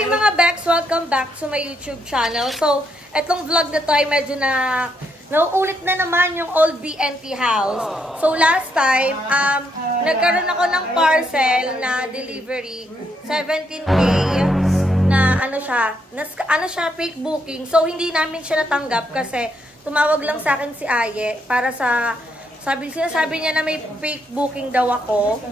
Hi mga Bex! Welcome back to my YouTube channel. So, etong vlog na to ay medyo nauulit na naman yung old BNT house. So, last time, nagkaroon ako ng parcel na delivery, 17K, na ano siya, fake booking. So, hindi namin siya natanggap kasi tumawag lang sa akin si Aye para sa, sinasabi niya na may fake booking daw ako.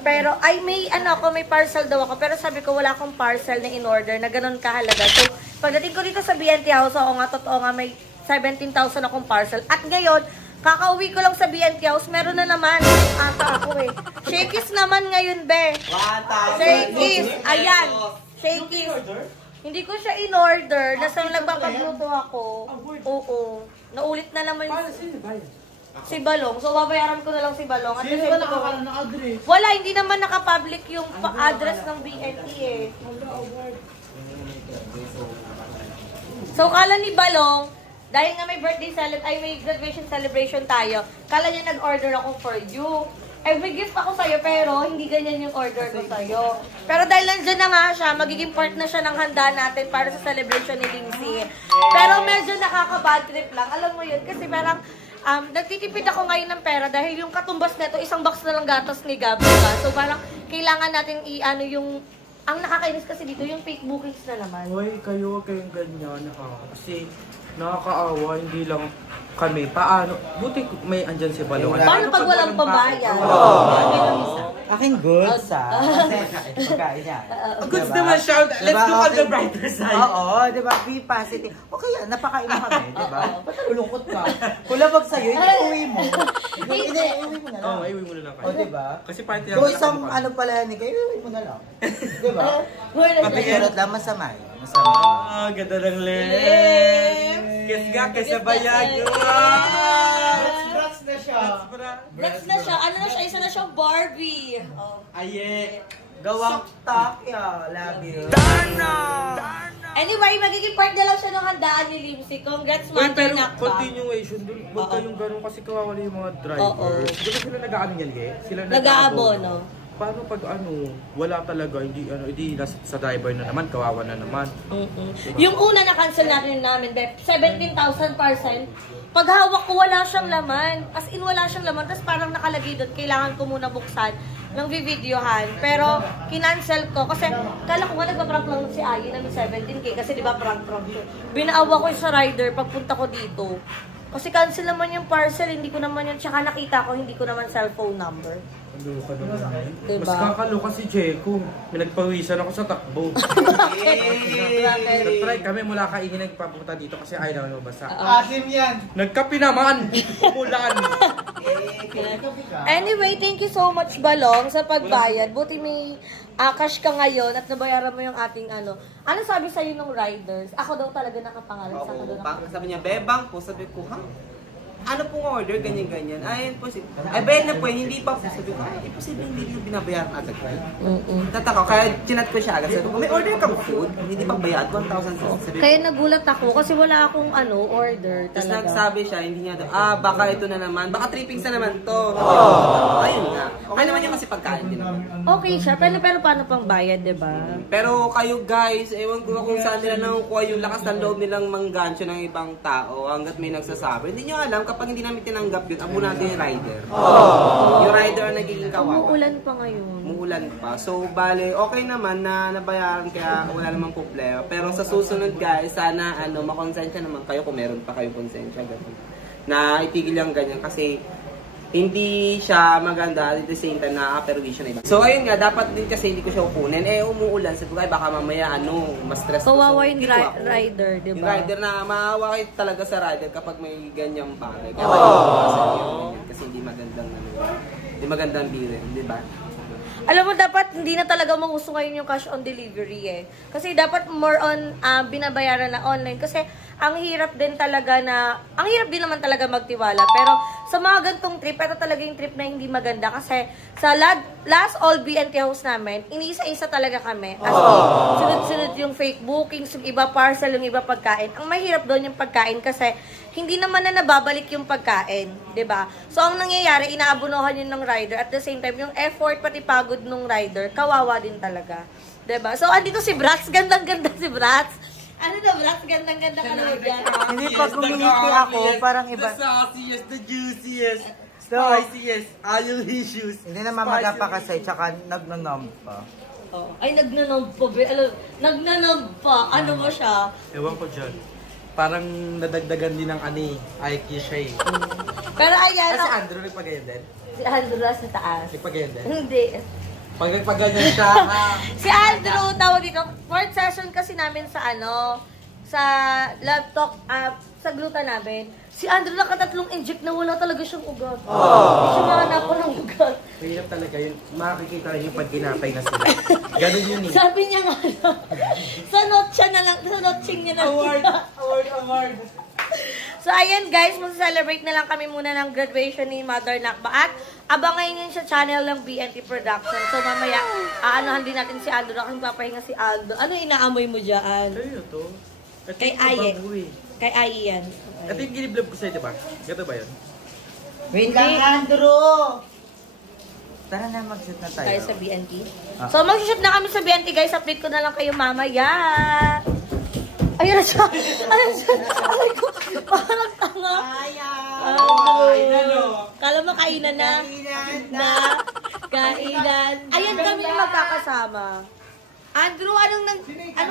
Pero, may parcel daw ako. Pero sabi ko, wala akong parcel na in-order na ganun kahalaga. So, pagdating ko dito sa BNT house, totoo nga, may 17,000 akong parcel. At ngayon, kakauwi ko lang sa BNT house, meron na naman. Ata ako eh. Shakies naman ngayon, be. Shakies. Ayan. Shakies. Hindi ko siya in-order. Nasa nagpapagluto ako. Oo. Naulit na naman. Si Balong. So, babayaran ko na lang si Balong. At sino ba naka-address? Wala, hindi naman naka-public yung address ng BNT eh. So, kala ni Balong, dahil nga may may graduation celebration tayo, kala niya nag-order ako for you. May gift ako sa'yo, pero hindi ganyan yung order ko sa'yo. Pero dahil nandiyan na nga siya, magiging part na siya ng handa natin para sa celebration ni Lindsay. Pero medyo nakaka-bad trip lang. Alam mo yun, kasi parang nagtitipid ako ngayon ng pera dahil yung katumbas nito, isang box na lang gatas ni Gab. Diba? So parang kailangan natin yung ang nakakainis kasi dito, yung fake bookings na naman. Uy, kayo kayong ganyan. Kasi nakakaawa, hindi lang kami. Paano? Buti may andyan si Balong. Paano pag walang pambayad? Aking goods Kasi pagkain niya. Goods naman siya. Let's look on the brighter side. Oo, diba? Be positive. Okay, napakain mo kami, diba? Ba't nalulungkot ka? Kulabag sa'yo, hindi uwi mo. Hindi, uwi mo na lang. Oo, iuwi mo na lang kayo. O, diba? Kasi party lang. Kung isang pala ni kayo, iuwi mo na lang. Diba? Pagkirot lang, masama. Ganda ng lips. Kiss nga, kasi bayag. Brats na siya. Next na siya. Ano na siya? Isa na siyang Barbie. Aye. Gawang takya. Love you. Anyway, magiging part na lang siya ng handaan ni Limsy. Congrats, Mother Pero Nakba. continuation dun. Huwag kayong gano'n kasi kawawala yung mga drivers. Di ba sila nag-ano yan, Sila nag-aabono. Paano pag wala talaga, hindi sa driver na naman, kawawa na naman. Diba? Yung una na cancel namin, 17,000 parcel. Pag hawak ko, wala siyang laman. As in, wala siyang laman. Tapos parang nakalagay doon, kailangan ko muna buksan ng videohan. Pero, kinancel ko. Kasi, kala ko nga nagpa-prank lang si Ayi na may 17K. Kasi, di ba, prank to. Binaawa ko sa rider pagpunta ko dito. Kasi cancel naman yung parcel, hindi ko naman yun. Tsaka nakita ko, hindi ko naman cellphone number. Diba? Mas kakaloka si Jeko. May nagpawisan ako sa takbo. Nag-try kami mula kaingin nagpapunta dito kasi ayaw naman mabasa. Asim yan. Nagkapi naman! Umulan! Anyway, thank you so much, Balong, sa pagbayad. Buti may cash ka ngayon at nabayaran mo yung ating ano. Ano sabi sa'yo ng riders? Ako daw talaga nakapangalan sa kanila. Sabi niya, bebang po. Sabi ko, ha? Ano pong order, ganyan-ganyan. Ayun po, bayad na po, hindi pa po. Sabi ko, imposible hindi yung binabayaran agad. Tataka, kaya chinat ko siya agad. Sabi ko, may order ka food, hindi pa bayad, 1,000. Kaya nagulat ako kasi wala akong order Tapos talaga. nagsabi siya, hindi niya, baka ito na naman, baka trippings na naman to. Ayun nga. Okay naman yung kasi pagkain din naman. Okay siya, pero paano pang bayad, diba? Pero kayo guys, ewan ko kung saan nila nakukuha yung lakas ng loob nilang manggancho ng ibang tao hanggat may nagsasabi. Hindi nyo alam, kapag hindi namin tinanggap yun, abo natin yung rider. Yung rider ang nagiging kawawa. Umuulan pa ngayon. Umuulan pa. So, bale, okay naman na nabayaran kaya wala namang problema. Pero sa susunod guys, sana makonsensya naman kayo kung meron pa kayong konsensya. Ganun. Na itigil yung ganyan kasi hindi siya maganda at the same time nakaka-perwisyon na iba. So ayun nga, dapat din kasi hindi ko siya upunin. Umuulan, sabi ko baka mamaya mas stress ko. Kawawa yung rider, di ba? Yung rider na maawa kayo talaga sa rider kapag may ganyang bagay. Kasi hindi magandang birin, di ba? Alam mo, dapat hindi na talaga mauso ngayon yung cash on delivery eh. Kasi dapat more on binabayaran na online. Kasi ang hirap din naman talaga magtiwala. Pero sa mga gantong trip, ito talaga yung trip na hindi maganda. Kasi sa last all BNT house namin, iniisa-isa talaga kami. As in, sunod-sunod yung fake bookings, yung iba parcel, yung iba pagkain. Ang mahirap doon yung pagkain kasi hindi naman na nababalik yung pagkain. 'Di ba? So, ang nangyayari, inaabunuhan yun ng rider. At the same time, yung effort pati pagod ng rider, kawawa din talaga. Diba? So, andito si Bratz. Gandang-ganda si Bratz. Ano na, Bratz? Gandang-ganda ka naman dyan. Hindi, pag umingiti ako, parang iba. The sauciest, the juiciest, So, spiciest, alilicious. hindi naman magapa kasi, tsaka nagnanom pa. Oh. Ay, nagnanog pa. Nagnanog pa. Ano mo siya? Ewan ko dyan. Parang nadagdagan din ng IQ siya eh. Pero ayan. Si Andrew nagpagayan din? Si Andrew sa taas. Nagpagayan din? Hindi. Pag nagpaganyan siya, Si Andrew, tawag dito. Fourth session kasi namin sa sa laptop sa gluta namin. Si Andrew nakatatlong inject na wala talaga siyang ugat. Hindi siya mahanapan ng ugat. mahirap talaga yun. Makikita rin yung pag kinapay na sila. Ganun yun eh. Sabi niya nga sa notcha na lang, sa notching niya na lang. Award. So, ayan guys, mag-celebrate na lang kami muna ng graduation ni Mother Nakba. At abangan yun sa channel ng BNT Production. So, mamaya, aanuhan din natin si Aldo. Kasi papahinga si Aldo. Ano inaamoy mo dyan? Ano to? Ito Kay yung Aye. kabago eh. Kay Aye yan. Ito yung giniblog ko sa'yo, diba? Gato ba yun? Wait lang, Andrew! Tara na, mag-shoot na tayo. Tayo sa BNT. So, mag-shoot na kami sa BNT guys. Update ko na lang kayo mamaya. Ayun na siya. Ayun siya. Alay ko. Parang tanga. Kala mo kainan na. Kainan. Ayan kami yung magkakasama. Andrew, ano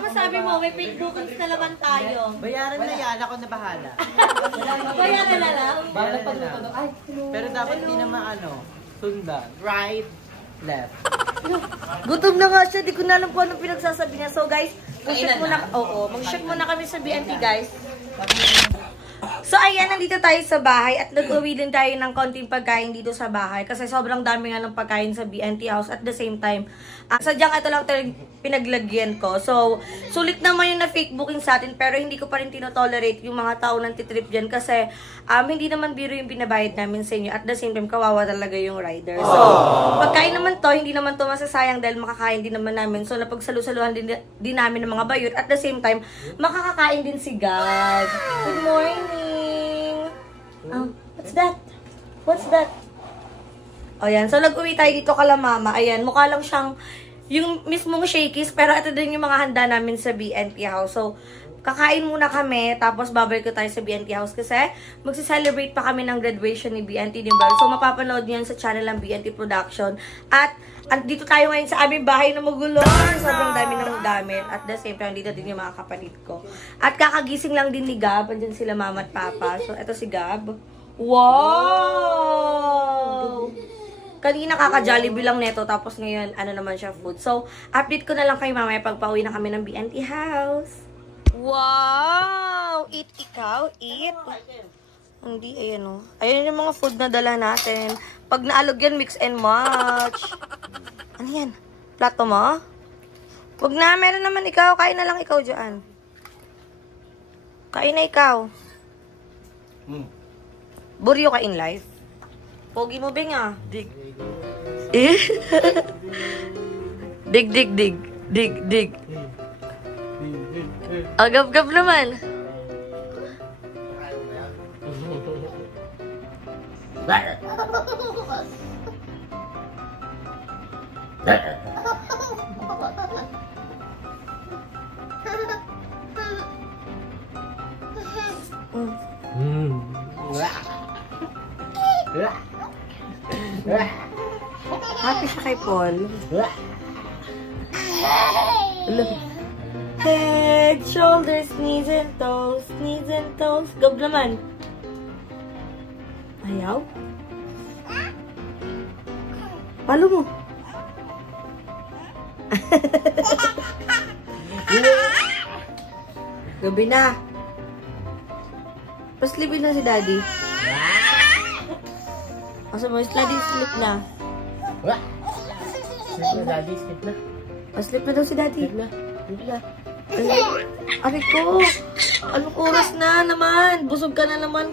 masabi mo? May fake bookings na naman tayo. Bayaran na yan, ako na bahala. Bayaran na lang. Bayaran na lang. Pero dapat di naman sundan. Right, left. Gutom na nga siya. Di ko na alam kung anong pinagsasabi niya. So guys, mag-shoot muna. Oo, mag-shoot muna kami sa BNT guys. So ayan, nandito tayo sa bahay at nag-uwi din tayo ng konting pagkain dito sa bahay kasi sobrang dami nga ng pagkain sa BNT house at the same time. Sadyang ito lang talagang pinaglagyan ko. So, sulit naman yung na-fake booking sa atin pero hindi ko pa rin tinotolerate yung mga tao nang titrip dyan kasi hindi naman biro yung binabayad namin sa inyo at the same time kawawa talaga yung rider. So, pagkain naman to, hindi naman to masasayang dahil makakain din naman namin. So, napagsalusaluhan din namin ng mga bayot at the same time, makakakain din si God. Good morning! What's that? What's that? O yan, so nag-uwi tayo dito kala mama. Ayan, mukha lang siyang yung mismong shakies, pero ito din yung mga handa namin sa BNT house. So, kakain muna kami, tapos babalik ko tayo sa BNT house kasi magsi-celebrate pa kami ng graduation ni BNT, diba? So, mapapanood niyo yan sa channel ng BNT Production. At dito tayo ngayon sa aming bahay na magulo. Sobrang dami ng damit. At the same time, dito din yung mga kapatid ko. At kakagising lang din ni Gab. Andyan sila mama at papa. So, ito si Gab. Wow! Kanina kaka-Jollibee lang neto, tapos ngayon, ano naman siya, food. So, update ko na lang kayo mamaya pag pauwi na kami ng BNT house. Wow! Eat ikaw, eat. Hindi, ayan o. Ayan yung mga food na dala natin. Pag naalog yan, mix and match. Ano yan? Plato mo? Wag na, meron naman ikaw. Kain na lang ikaw dyan. Kain na ikaw. Buryo ka in life. Pogi mo, Bing, ah. Dig. Eh? Dig, dig, dig. Dig, dig. Agab-gab naman. Happy siya kay Paul. Head, shoulders, knees and toes. Knees and toes. Gab naman. Ayaw? Palo mo. Gabi na. Paslipin na si Daddy. Asa mo, Daddy, sleep na. Sleep na, Daddy, sleep na. Sleep na daw si Daddy. Sleep na. Aray ko. Anong oras na naman? Busog ka na naman.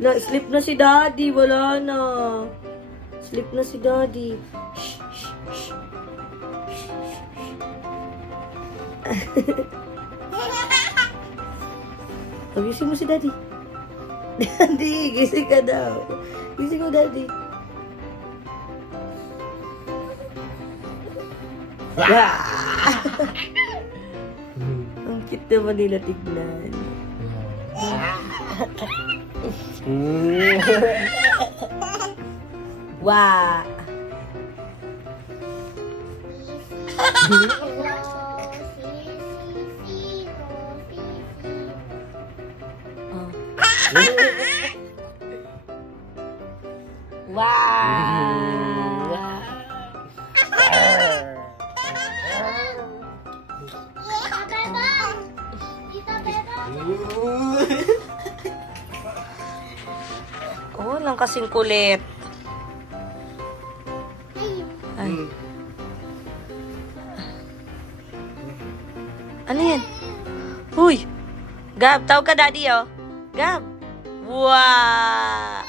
Sleep na si Daddy. Wala na. Sleep na si Daddy. Shh, shh, shh. Gising mo si Daddy. Daddy, gising ka daw. Gising mo, Daddy. Ang cute naman nila tignan. Wow. Oh, lang kasing kulit. Ay. Ano yan? Huy! Gab, tawag ka daddy, oh. Gab! Wow!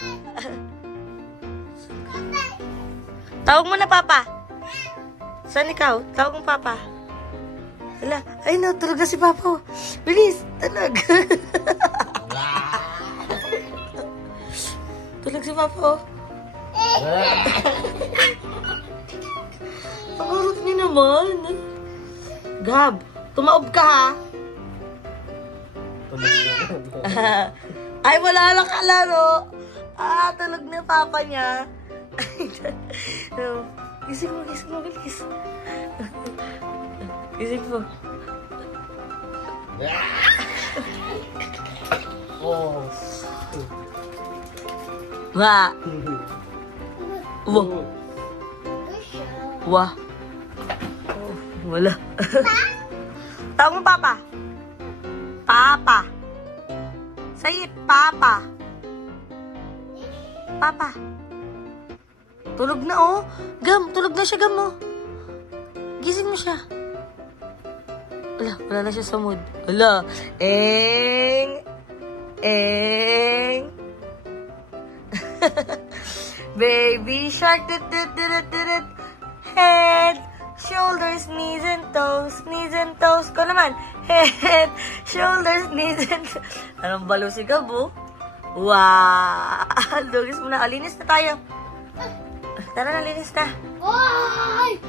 Tawag mo na, Papa. Saan ikaw? Tawag mo, Papa. Hala, ay no, tulog na si Papa. Bilis, tulog. Tulog si Papa. Ang harap niya naman. Gab, tumaob ka ha. Ay, wala lang kalaro. Tulog na Papa niya. Gising mo, bilis. Gising mo. Oh. Wah. Wah. Wah. Wala. Tawag mo, Papa. Papa. Say it, Papa. Papa. Tulog na, oh. Gam, tulog na siya, Gam, oh. Gising mo siya. Wala na siya sa mood. Wala. Baby shark, head, shoulders, knees and toes. Ko naman. Head, shoulders, knees and toes. Anong balo si Gabo? Wow! Lugis mo na. Alinis na tayo. Tara na, linis na. Ay!